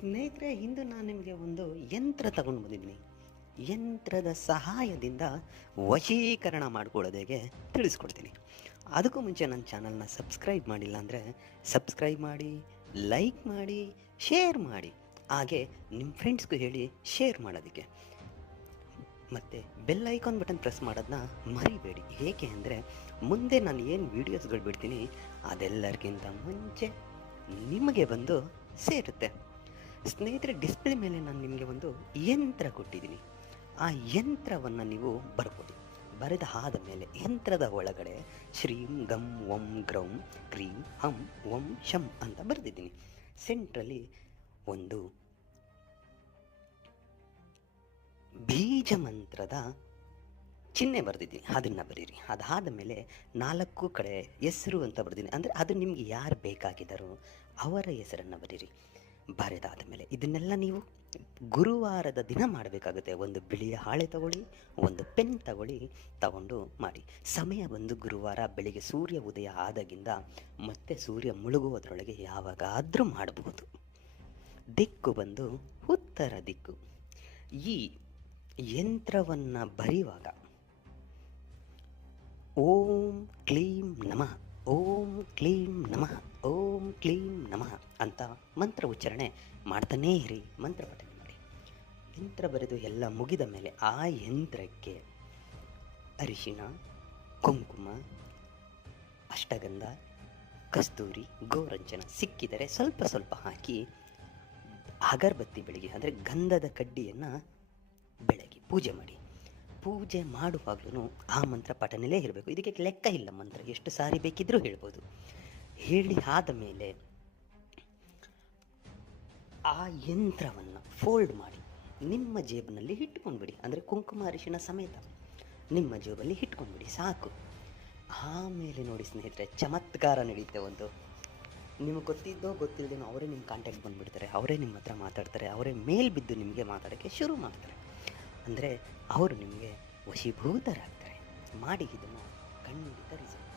ಸ್ನೇಹಿತರೆ, ಇಂದು ನಾನು ನಿಮಗೆ ಒಂದು ಯಂತ್ರ ತಗೊಂಡು ಬಂದಿದ್ದೀನಿ. ಯಂತ್ರದ ಸಹಾಯದಿಂದ ವಶೀಕರಣ ಮಾಡ್ಕೊಳ್ಳೋದು ಹೇಗೆ ತಿಳಿಸ್ಕೊಡ್ತೀನಿ. ಅದಕ್ಕೂ ಮುಂಚೆ ನನ್ನ ಚಾನಲ್ನ ಸಬ್ಸ್ಕ್ರೈಬ್ ಮಾಡಿಲ್ಲ ಅಂದರೆ ಸಬ್ಸ್ಕ್ರೈಬ್ ಮಾಡಿ, ಲೈಕ್ ಮಾಡಿ, ಶೇರ್ ಮಾಡಿ. ಹಾಗೆ ನಿಮ್ಮ ಫ್ರೆಂಡ್ಸ್ಗೂ ಹೇಳಿ ಶೇರ್ ಮಾಡೋದಕ್ಕೆ. ಮತ್ತು ಬೆಲ್ ಐಕಾನ್ ಬಟನ್ ಪ್ರೆಸ್ ಮಾಡೋದನ್ನ ಮರಿಬೇಡಿ. ಏಕೆ ಅಂದರೆ ಮುಂದೆ ನಾನು ಏನು ವೀಡಿಯೋಸ್ಗಳು ಬಿಡ್ತೀನಿ ಅದೆಲ್ಲರಿಗಿಂತ ಮುಂಚೆ ನಿಮಗೆ ಬಂದು ಸೇರುತ್ತೆ. ಸ್ನೇಹಿತರೆ, ಡಿಸ್ಪ್ಲೇ ಮೇಲೆ ನಾನು ನಿಮಗೆ ಒಂದು ಯಂತ್ರ ಕೊಟ್ಟಿದ್ದೀನಿ. ಆ ಯಂತ್ರವನ್ನು ನೀವು ಬರ್ಬೋದು. ಬರೆದ ಆದ ಮೇಲೆ ಯಂತ್ರದ ಒಳಗಡೆ ಶ್ರೀಂ ಗಂ ಓಂ ಗ್ರೌಂ ಕ್ರೀಂ ಹಂ ಓಂ ಶಂ ಅಂತ ಬರೆದಿದ್ದೀನಿ. ಸೆಂಟ್ರಲ್ಲಿ ಒಂದು ಬೀಜ ಮಂತ್ರದ ಚಿಹ್ನೆ ಬರೆದಿದ್ದೀನಿ, ಅದನ್ನು ಬರೀರಿ. ಅದಾದ ಮೇಲೆ 4 ಕಡೆ ಹೆಸರು ಅಂತ ಬರೆದಿದ್ದೀನಿ. ಅಂದರೆ ಅದು ನಿಮಗೆ ಯಾರು ಬೇಕಾಗಿದ್ದಾರೋ ಅವರ ಹೆಸರನ್ನು ಬರೀರಿ. ಬರೆದಾದ ಮೇಲೆ ಇದನ್ನೆಲ್ಲ ನೀವು ಗುರುವಾರದ ದಿನ ಮಾಡಬೇಕಾಗುತ್ತೆ. ಒಂದು ಬಿಳಿಯ ಹಾಳೆ ತಗೊಳ್ಳಿ, ಒಂದು ಪೆನ್ ತಗೊಂಡು ಮಾಡಿ. ಸಮಯ ಬಂದು ಗುರುವಾರ ಬೆಳಿಗ್ಗೆ ಸೂರ್ಯ ಉದಯ ಆದಾಗಿಂದ ಮತ್ತೆ ಸೂರ್ಯ ಮುಳುಗುವುದರೊಳಗೆ ಯಾವಾಗಾದರೂ ಮಾಡಬಹುದು. ದಿಕ್ಕು ಬಂದು ಉತ್ತರ ದಿಕ್ಕು. ಈ ಯಂತ್ರವನ್ನು ಬರೆಯುವಾಗ ಓಂ ಕ್ಲೀಂ ನಮಃ, ಓಂ ಕ್ಲೀಂ ನಮಃ, ಓಂ ಕ್ಲೀಂ ನಮಃ ಅಂತ ಮಂತ್ರ ಉಚ್ಚಾರಣೆ ಮಾಡ್ತಾನೇ ಇರಿ. ಮಂತ್ರ ಪಠನೆ ಮಾಡಿ. ಯಂತ್ರ ಬರೆದು ಎಲ್ಲ ಮುಗಿದ ಮೇಲೆ ಆ ಯಂತ್ರಕ್ಕೆ ಅರಿಶಿಣ, ಕುಂಕುಮ, ಅಷ್ಟಗಂಧ, ಕಸ್ತೂರಿ, ಗೋರಂಚನ ಸಿಕ್ಕಿದರೆ ಸ್ವಲ್ಪ ಸ್ವಲ್ಪ ಹಾಕಿ ಅಗರಬತ್ತಿ ಬೆಳಗಿ, ಅಂದರೆ ಗಂಧದ ಕಡ್ಡಿಯನ್ನು ಬೆಳಗಿ ಪೂಜೆ ಮಾಡಿ. ಪೂಜೆ ಮಾಡುವಾಗಲೂ ಆ ಮಂತ್ರ ಪಠನೆಯಲ್ಲೇ ಇರಬೇಕು. ಇದಕ್ಕೆ ಲೆಕ್ಕ ಇಲ್ಲ, ಮಂತ್ರ ಎಷ್ಟು ಸಾರಿ ಬೇಕಿದ್ರೂ ಹೇಳ್ಬೋದು. ಹೇಳಿ ಆದ ಮೇಲೆ ಆ ಯಂತ್ರವನ್ನು ಫೋಲ್ಡ್ ಮಾಡಿ ನಿಮ್ಮ ಜೇಬಿನಲ್ಲಿ ಇಟ್ಕೊಂಡ್ಬಿಡಿ. ಅಂದರೆ ಕುಂಕುಮ ಅರಿಶಿಣ ಸಮೇತ ನಿಮ್ಮ ಜೇಬಲ್ಲಿ ಇಟ್ಕೊಂಡ್ಬಿಡಿ, ಸಾಕು. ಆಮೇಲೆ ನೋಡಿ ಸ್ನೇಹಿತರೆ, ಚಮತ್ಕಾರ ನಡೆಯುತ್ತೆ. ಒಂದು ನಿಮಗೆ ಗೊತ್ತಿದ್ದೋ ಗೊತ್ತಿಲ್ಲದೇನೋ ಅವರೇ ನಿಮ್ಮ ಕಾಂಟ್ಯಾಕ್ಟ್ ಬಂದುಬಿಡ್ತಾರೆ, ಅವರೇ ನಿಮ್ಮ ಹತ್ರ ಮಾತಾಡ್ತಾರೆ, ಅವರೇ ಮೇಲ್ ಬಿದ್ದು ನಿಮಗೆ ಮಾತಾಡೋಕ್ಕೆ ಶುರು ಮಾಡ್ತಾರೆ. ಅಂದರೆ ಅವರು ನಿಮಗೆ ವಶೀಭೂತರಾಗ್ತಾರೆ. ಮಾಡಿ, ಇದನ್ನು ಖಂಡಿತ ರಿಸಲ್ಟ್